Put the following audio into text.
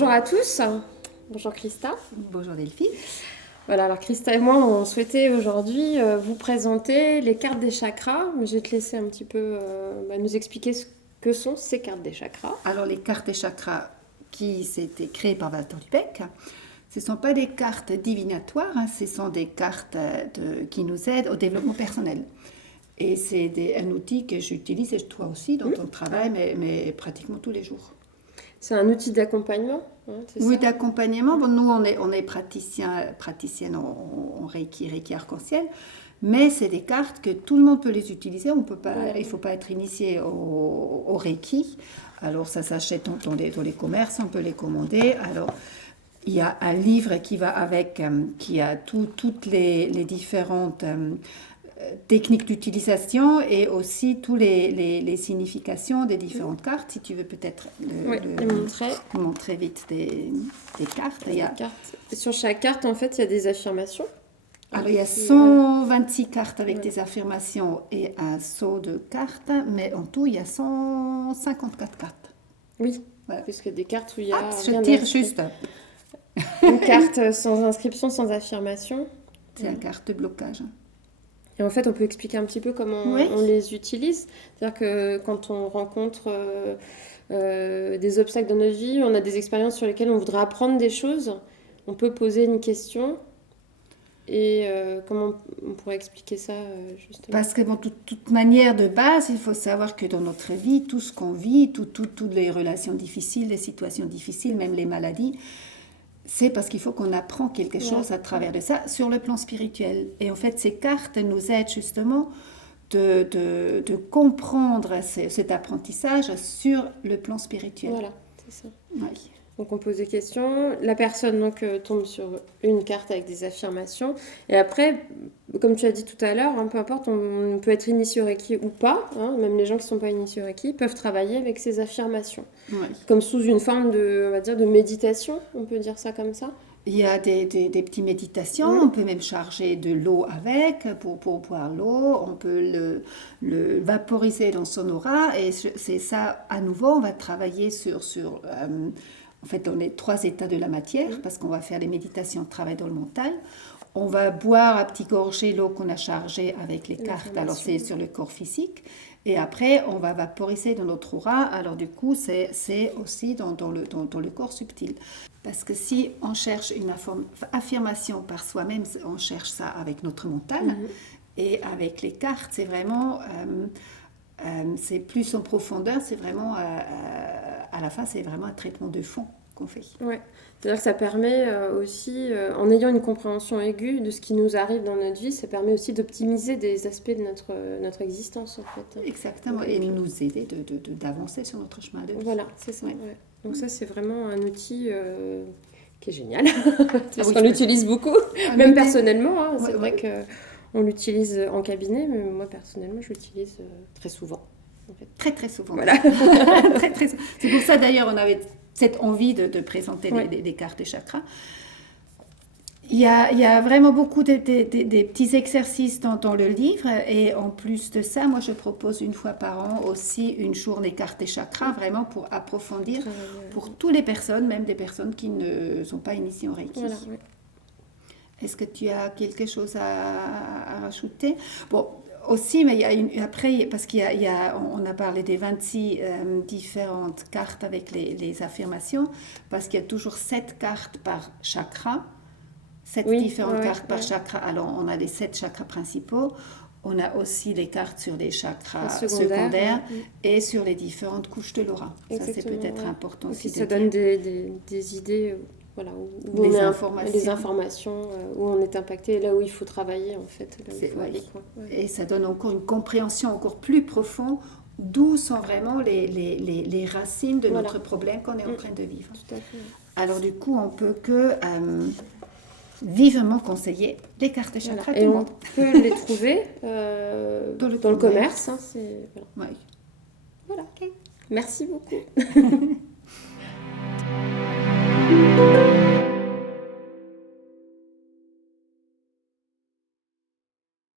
Bonjour à tous. Bonjour Christa. Bonjour Delphine. Voilà, alors Christa et moi, on souhaitait aujourd'hui vous présenter les cartes des chakras. Je vais te laisser un petit peu nous expliquer ce que sont ces cartes des chakras. Alors les cartes des chakras qui s'étaient créées par Walter Lübeck, ce ne sont pas des cartes divinatoires, ce sont des cartes qui nous aident au développement personnel. Et c'est un outil que j'utilise, et toi aussi, dans ton travail, mais pratiquement tous les jours. C'est un outil d'accompagnement, c'est oui, ça? D'accompagnement. Bon, nous, on est praticienne en Reiki arc-en-ciel, mais c'est des cartes que tout le monde peut les utiliser. On peut pas, il ne faut pas être initié au Reiki. Alors, ça s'achète dans les commerces, on peut les commander. Alors, il y a un livre qui va avec, qui a toutes les différentes techniques d'utilisation et aussi toutes les significations des différentes cartes. Si tu veux peut-être montrer vite des cartes. Sur chaque carte, en fait, il y a des affirmations. Alors, il y a 126 cartes avec des affirmations et un saut de cartes, mais en tout, il y a 154 cartes. Oui, puisque des cartes où il y a... je tire juste. Une carte sans inscription, sans affirmation. C'est une carte de blocage. Et en fait, on peut expliquer un petit peu comment on les utilise. C'est-à-dire que quand on rencontre des obstacles dans notre vie, on a des expériences sur lesquelles on voudrait apprendre des choses, on peut poser une question. Et comment on pourrait expliquer ça justement? Parce que, toute manière de base, il faut savoir que dans notre vie, tout ce qu'on vit, toutes les relations difficiles, les situations difficiles, même les maladies, c'est parce qu'il faut qu'on apprend quelque chose à travers de ça sur le plan spirituel. Et en fait, ces cartes nous aident justement de comprendre cet apprentissage sur le plan spirituel. Voilà, c'est ça. Oui. Donc on pose des questions, la personne tombe sur une carte avec des affirmations, et après, comme tu as dit tout à l'heure, peu importe, on peut être initié au Reiki ou pas, même les gens qui ne sont pas initiés au Reiki peuvent travailler avec ces affirmations, comme sous une forme on va dire, de méditation, on peut dire ça comme ça. Il y a des petites méditations, on peut même charger de l'eau avec pour boire l'eau, on peut le vaporiser dans son aura, et c'est ça, à nouveau, on va travailler en fait, dans les 3 états de la matière, parce qu'on va faire des méditations de travail dans le mental. On va boire à petite gorgée l'eau qu'on a chargée avec les cartes, alors c'est sur le corps physique. Et après, on va vaporiser dans notre aura, alors du coup, c'est aussi dans le corps subtil. Parce que si on cherche une affirmation par soi-même, on cherche ça avec notre mental. Et avec les cartes, c'est vraiment... c'est plus en profondeur, c'est vraiment... à la fin, c'est vraiment un traitement de fond qu'on fait. Ouais. C'est-à-dire que ça permet aussi, en ayant une compréhension aiguë de ce qui nous arrive dans notre vie, ça permet aussi d'optimiser des aspects de notre existence, en fait. Exactement, et nous aider d'avancer sur notre chemin de vie. Voilà, c'est ça. Ouais. Donc ça, c'est vraiment un outil qui est génial, parce qu'on l'utilise beaucoup, même personnellement. C'est vrai qu'on l'utilise en cabinet, mais moi, personnellement, je l'utilise très souvent. En fait. Très, très souvent. Voilà. Très, très souvent. C'est pour ça, d'ailleurs, on avait cette envie de présenter des cartes des chakras. Il y a vraiment beaucoup des petits exercices dans le livre, et en plus de ça, moi je propose une fois par an aussi une journée cartes des chakras, vraiment pour approfondir pour toutes les personnes, même des personnes qui ne sont pas initiées en Reiki. Voilà, Est-ce que tu as quelque chose à rajouter? Bon, aussi, mais il y a après, parce on a parlé des 26 différentes cartes avec les affirmations, parce qu'il y a toujours 7 cartes par chakra. 7 différentes cartes par chakra. Alors, on a les 7 chakras principaux. On a aussi les cartes sur les chakras secondaires et sur les différentes couches de l'aura. Ça, c'est peut-être important aussi de dire. Ça donne des idées, où des informations, où on est impacté, là où il faut travailler, en fait. Et ça donne encore une compréhension encore plus profonde d'où sont vraiment les racines de notre problème qu'on est en train de vivre. Tout à fait. Alors, du coup, on peut que... vivement conseiller les cartes de chakras. Et on peut les trouver dans le commerce. Voilà. Okay. Merci beaucoup.